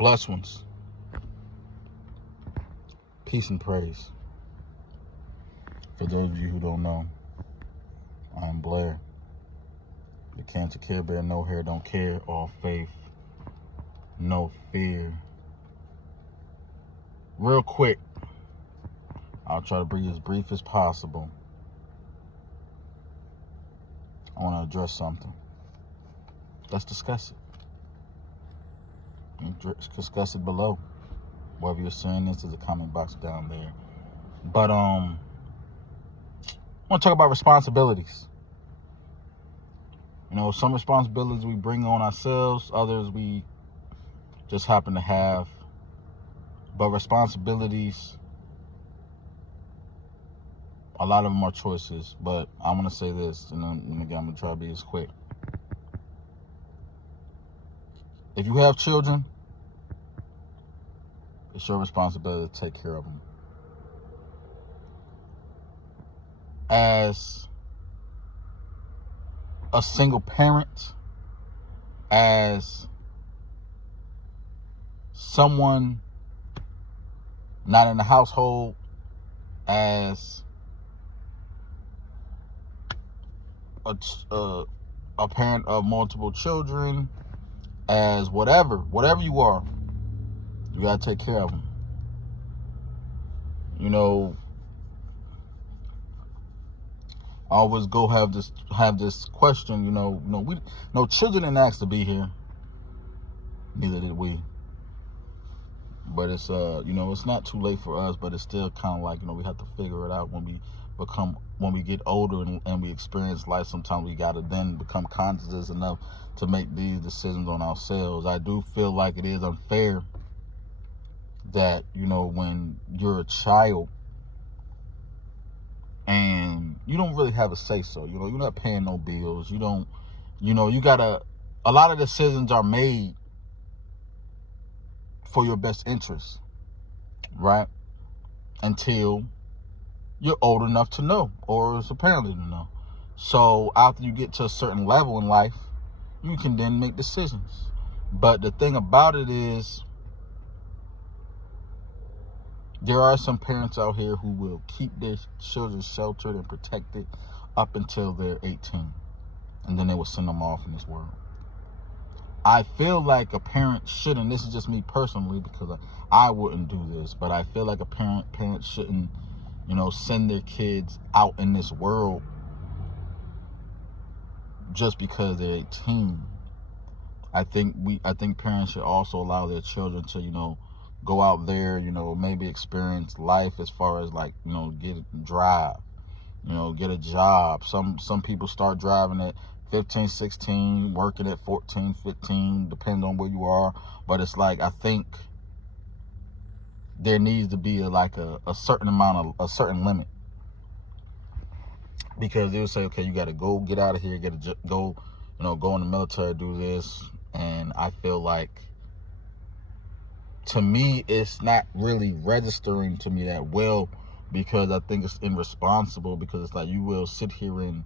Blessed ones. Peace and praise. For those of you who don't know, I'm Blair. The Cancer Care Bear, no hair, don't care, all faith, no fear. Real quick, I'll try to be as brief as possible. I want to address something. Let's discuss it. Discuss it below. Whether you're seeing this, there's a comment box down there. But I want to talk about responsibilities. You know, some responsibilities we bring on ourselves, others we just happen to have. But responsibilities, a lot of them are choices. But I want to say this, and then again, I'm going to try to be as quick. If you have children, it's your responsibility to take care of them. As a single parent, as someone not in the household, as a parent of multiple children, as whatever you are, you gotta take care of them. You know, I always have this question. Children didn't ask to be here. Neither did we. But it's it's not too late for us. But it's still kind of like we have to figure it out when we get older and we experience life. Sometimes we gotta then become conscious enough to make these decisions on ourselves. I do feel like it is unfair that when you're a child and you don't really have a say so, you're not paying no bills, you gotta, a lot of decisions are made for your best interest, right? Until you're old enough to know, or is apparently to know. So after you get to a certain level in life, you can then make decisions. But the thing about it is, there are some parents out here who will keep their children sheltered and protected up until they're 18. And then they will send them off in this world. I feel like a parent shouldn't, this is just me personally because I wouldn't do this, but I feel like a parent shouldn't, send their kids out in this world just because they're 18. I think parents should also allow their children to, go out there, maybe experience life as far as get a job. Some people start driving at 15, 16, working at 14, 15, depending on where you are. But it's like, I think there needs to be a certain amount of, a certain limit. Because they'll say, okay, you got to go get out of here, go in the military, do this. And I feel like, to me, it's not really registering to me that well, because I think it's irresponsible, because it's like you will sit here and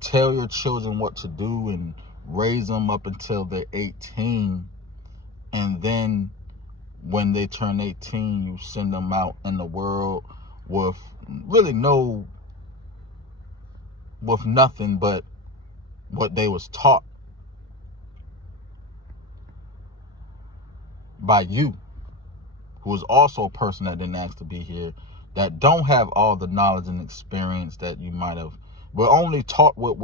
tell your children what to do and raise them up until they're 18, and then when they turn 18, you send them out in the world with really with nothing but what they was taught by you, who is also a person that didn't ask to be here, that don't have all the knowledge and experience that you might have. We're only taught what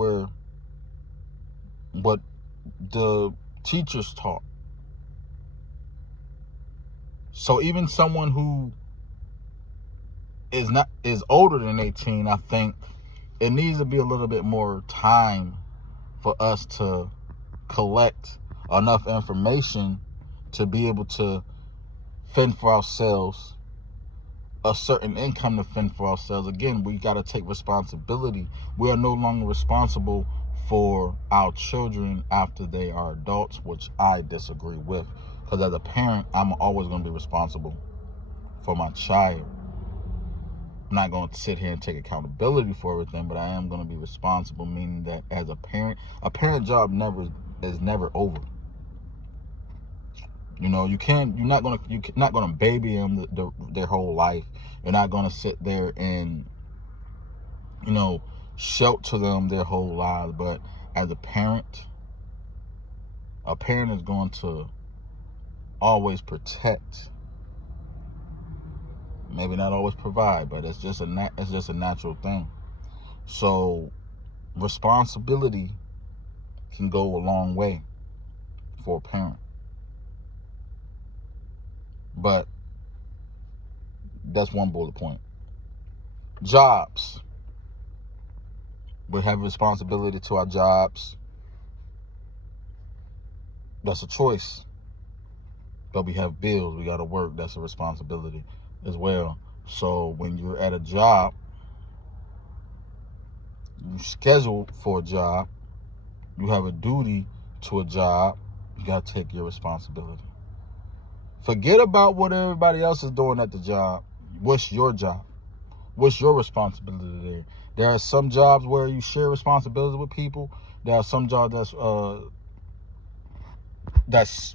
the teachers taught. So even someone who is older than 18, I think it needs to be a little bit more time for us to collect enough information to be able to fend for ourselves, a certain income to fend for ourselves. Again, we got to take responsibility. We are no longer responsible for our children after they are adults, which I disagree with. Because as a parent, I'm always going to be responsible for my child. I'm not going to sit here and take accountability for everything, but I am going to be responsible, meaning that as a parent job is never over. You know, you're not gonna baby them their whole life. You're not gonna sit there and, you know, shelter them their whole lives. But as a parent is going to always protect. Maybe not always provide, but it's just a natural thing. So responsibility can go a long way for a parent. But that's one bullet point. Jobs. We have responsibility to our jobs. That's a choice. But we have bills. We got to work. That's a responsibility as well. So when you're at a job, you schedule for a job, you have a duty to a job, you got to take your responsibility. Forget about what everybody else is doing at the job. What's your job? What's your responsibility there? There are some jobs where you share responsibility with people. There are some jobs that's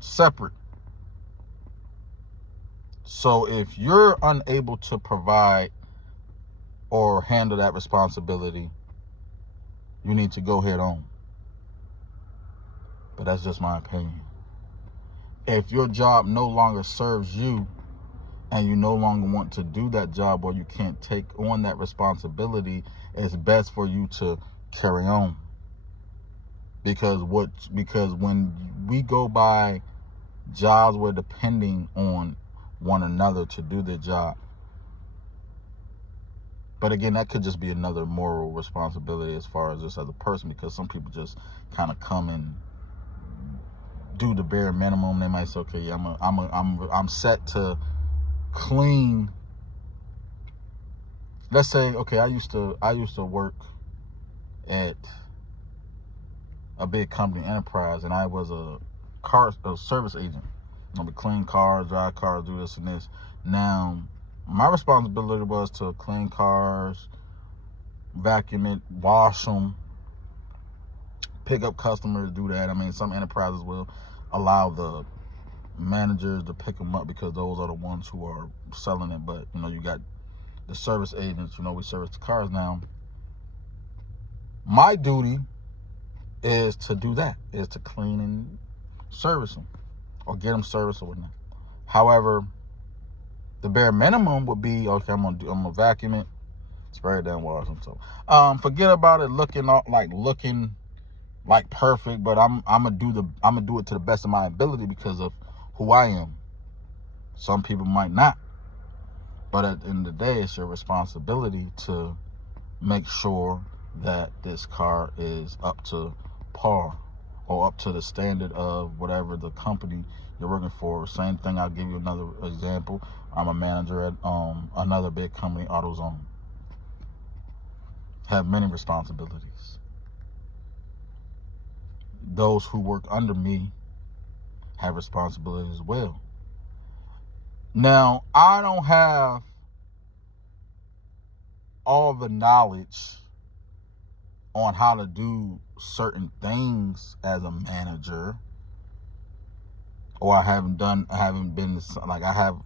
separate. So if you're unable to provide or handle that responsibility, you need to go head on. But that's just my opinion. If your job no longer serves you and you no longer want to do that job, or you can't take on that responsibility, it's best for you to carry on. Because when we go by jobs, we're depending on one another to do their job. But again, that could just be another moral responsibility as far as just as a person, because some people just kind of come and do the bare minimum. They might say, okay, yeah, I'm set to clean. Let's say, okay, I used to work at a big company, Enterprise, and I was a service agent. I would clean cars, drive cars, do this and this. Now, my responsibility was to clean cars, vacuum it, wash them, pick up customers, do that. I mean, some enterprises will allow the managers to pick them up because those are the ones who are selling it. But, you know, you got the service agents, you know, we service the cars now. My duty is to do that, is to clean and service them or get them serviced or whatnot. However, the bare minimum would be, okay, I'm gonna vacuum it, spray it down, wash them. So forget about it looking like perfect, but I'm gonna do it to the best of my ability because of who I am. Some people might not, but at the end of the day, it's your responsibility to make sure that this car is up to par or up to the standard of whatever the company you're working for. Same thing, I'll give you another example. I'm a manager at another big company, AutoZone. Have many responsibilities. Those who work under me have responsibilities as well. Now, I don't have all the knowledge on how to do certain things as a manager, or I haven't been like I have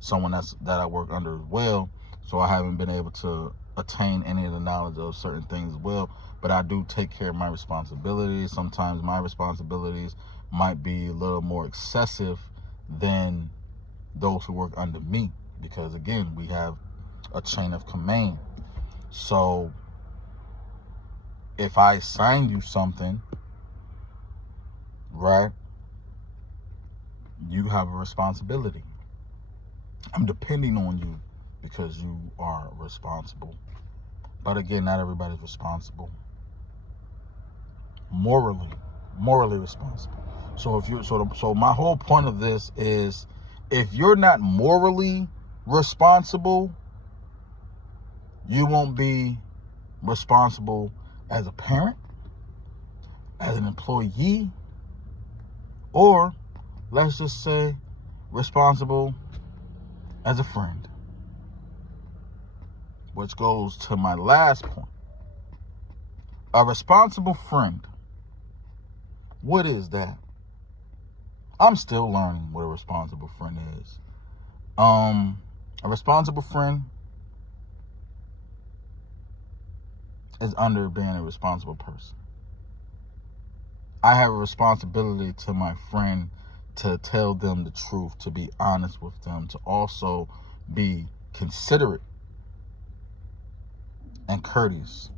someone that I work under as well, so I haven't been able to attain any of the knowledge of certain things as well. But I do take care of my responsibilities. Sometimes my responsibilities might be a little more excessive than those who work under me, because again, we have a chain of command. So if I assign you something, right, you have a responsibility. I'm depending on you because you are responsible. But again, not everybody's responsible. Morally responsible. So if you so my whole point of this is, if you're not morally responsible, you won't be responsible as a parent, as an employee, or let's just say responsible as a friend. Which goes to my last point. A responsible friend What is that? I'm still learning what a responsible friend is. A responsible friend is under being a responsible person. I have a responsibility to my friend to tell them the truth, to be honest with them, to also be considerate and courteous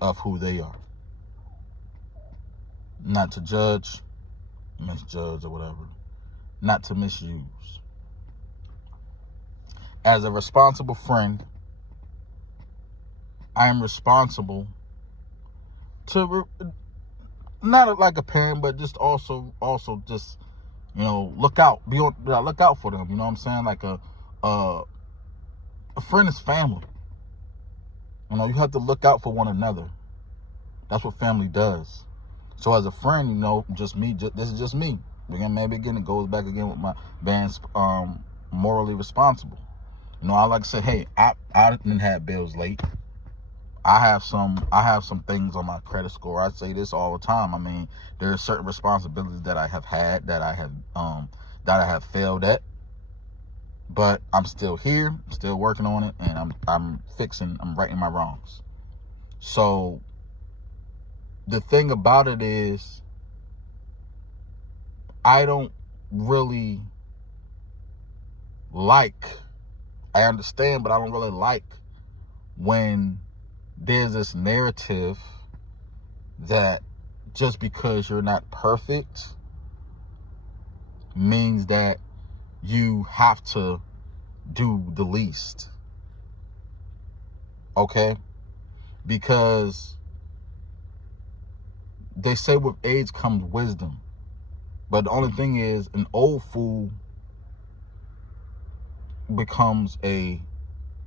of who they are. Not to judge, misjudge, or whatever. Not to misuse. As a responsible friend, I am responsible to not like a parent, but just also just, look out, look out for them. You know what I'm saying? Like a friend is family. You have to look out for one another. That's what family does. So as a friend, just me. This is just me. It goes back again with my band's morally responsible. I like to say, hey, I didn't have bills late. I have some things on my credit score. I say this all the time. I mean, there are certain responsibilities that I have had that I have failed at, but I'm still here, still working on it, and I'm righting my wrongs. So the thing about it is, I don't really I understand, but I don't really like when there's this narrative that just because you're not perfect means that you have to do the least. Okay? Because they say with age comes wisdom. But the only thing is, an old fool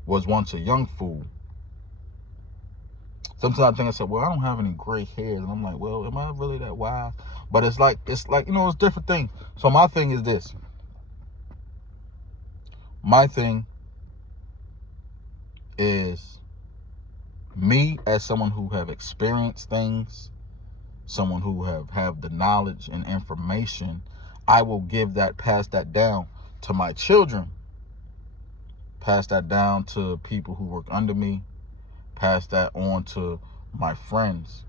was once a young fool. Sometimes I said, well, I don't have any gray hairs. And I'm like, well, am I really that wise? But it's like, it's different things. So my thing is this. My thing is me as someone who have experienced things, someone who have the knowledge and information, I will pass that down to my children, pass that down to people who work under me, pass that on to my friends.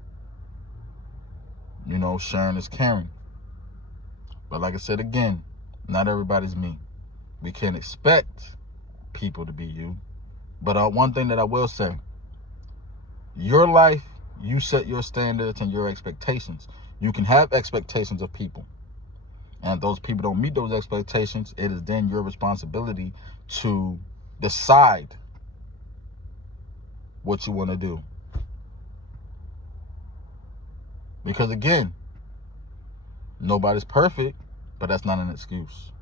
Sharing is caring. But like I said again, not everybody's me. We can't expect people to be you. But one thing that I will say, your life, you set your standards and your expectations. You can have expectations of people. And if those people don't meet those expectations, it is then your responsibility to decide what you want to do. Because again, nobody's perfect, but that's not an excuse.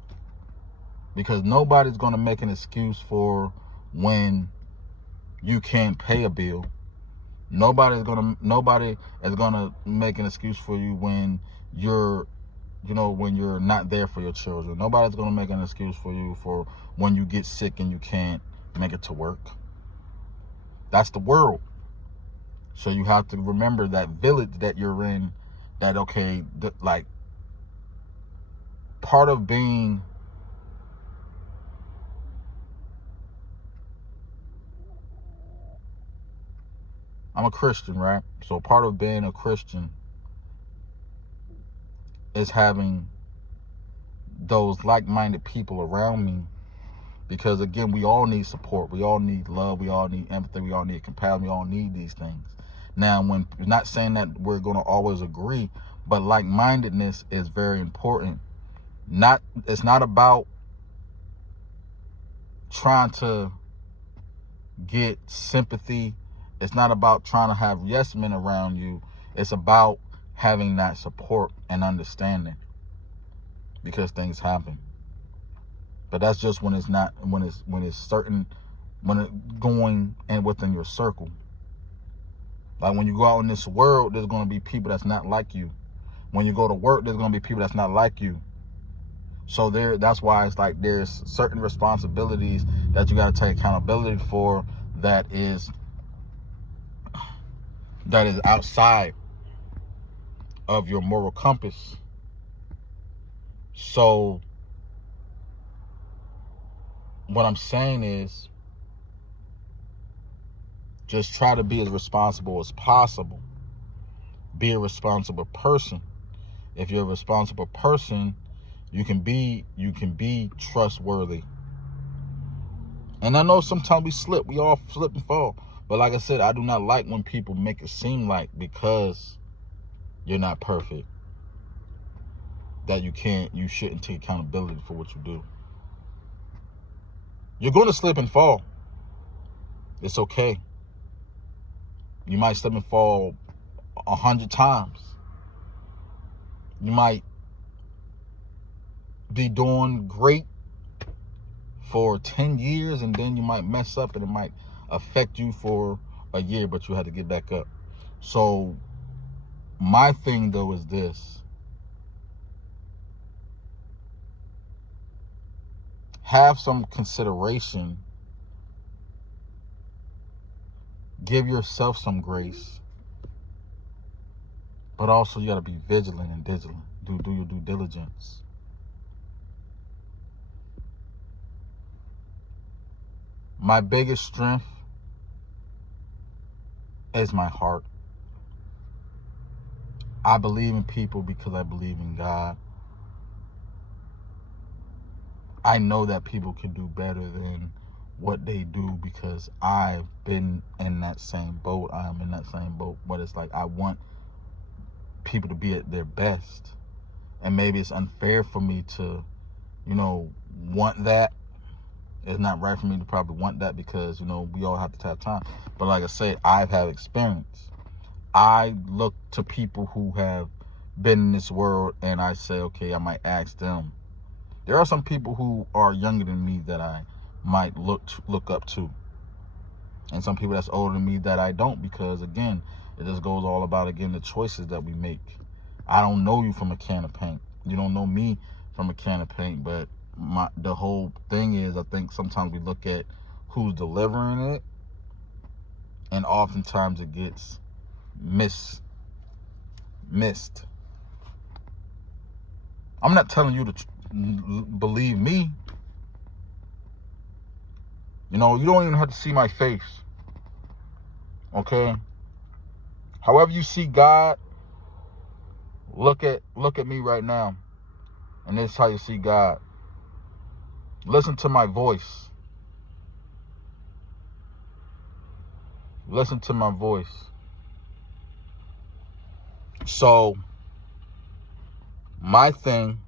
Because nobody's going to make an excuse for when you can't pay a bill. Nobody is going to make an excuse for you when you're not there for your children. Nobody's going to make an excuse for you for when you get sick and you can't make it to work. That's the world. So you have to remember that village that you're in, that, part of being I'm a Christian, right? So part of being a Christian is having those like-minded people around me. Because again, we all need support. We all need love. We all need empathy. We all need compassion. We all need these things. Now, not saying that we're going to always agree, but like-mindedness is very important. It's not about trying to get sympathy. It's not about trying to have yes men around you. It's about having that support and understanding, because things happen. But that's just when it's going and within your circle. Like when you go out in this world, there's going to be people that's not like you. When you go to work, there's going to be people that's not like you. So that's why it's like there's certain responsibilities that you got to take accountability for that is outside of your moral compass. So what I'm saying is, just try to be as responsible as possible. Be a responsible person. If you're a responsible person, you can be trustworthy. And I know sometimes we slip. We all slip and fall. But like I said, I do not like when people make it seem like because you're not perfect, that you shouldn't take accountability for what you do. You're going to slip and fall. It's okay. You might slip and fall 100 times. You might be doing great for 10 years, and then you might mess up and it might affect you for a year, but you had to get back up. So my thing though is this: have some consideration, give yourself some grace, but also you got to be vigilant and diligent. Do your due diligence. My biggest strength is my heart. I believe in people because I believe in God. I know that people can do better than what they do because I've been in that same boat. I am in that same boat. But it's like I want people to be at their best. And maybe it's unfair for me to, want that. It's not right for me to probably want that because, we all have to have time. But like I say, I've had experience. I look to people who have been in this world and I say, okay, I might ask them. There are some people who are younger than me that I might look up to. And some people that's older than me that I don't, because again, it just goes all about, again, the choices that we make. I don't know you from a can of paint. You don't know me from a can of paint, but the whole thing is, I think sometimes we look at who's delivering it, and oftentimes it gets missed. I'm not telling you to believe me. You don't even have to see my face. Okay? However you see God, look at me right now. And this is how you see God. Listen to my voice. Listen to my voice. So, my thing,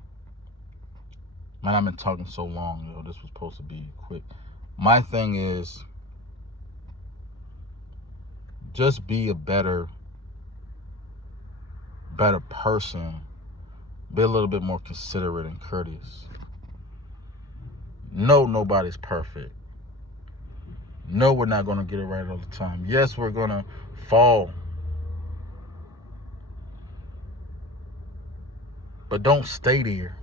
man, I've been talking so long, this was supposed to be quick. My thing is, just be a better person. Be a little bit more considerate and courteous. No, nobody's perfect. No, we're not going to get it right all the time. Yes, we're going to fall. But don't stay there.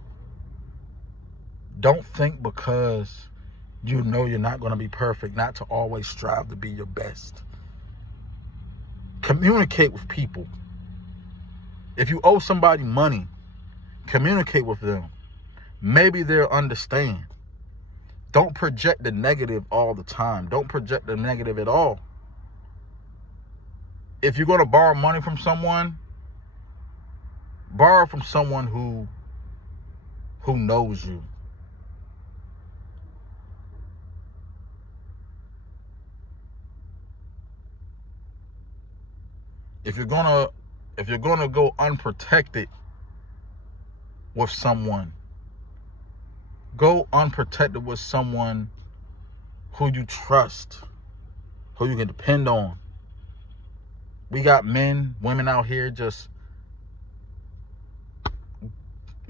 Don't think because you're not going to be perfect, not to always strive to be your best. Communicate with people. If you owe somebody money, communicate with them. Maybe they'll understand. Don't project the negative all the time. Don't project the negative at all. If you're going to borrow money from someone, borrow from someone who knows you. If you're gonna go unprotected with someone, go unprotected with someone who you trust, who you can depend on. We got men, women out here just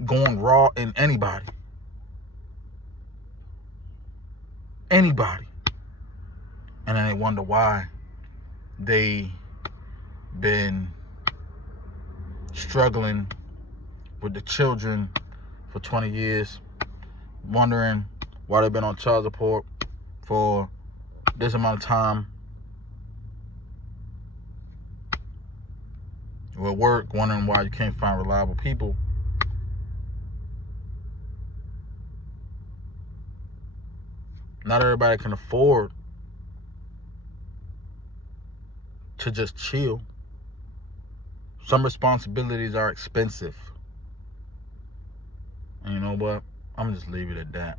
going raw in anybody. Anybody. And then they wonder why they been struggling with the children for 20 years, wondering why they've been on child support for this amount of time. with work, wondering why you can't find reliable people. Not everybody can afford to just chill. Some responsibilities are expensive. And you know what? I'm gonna just leave it at that.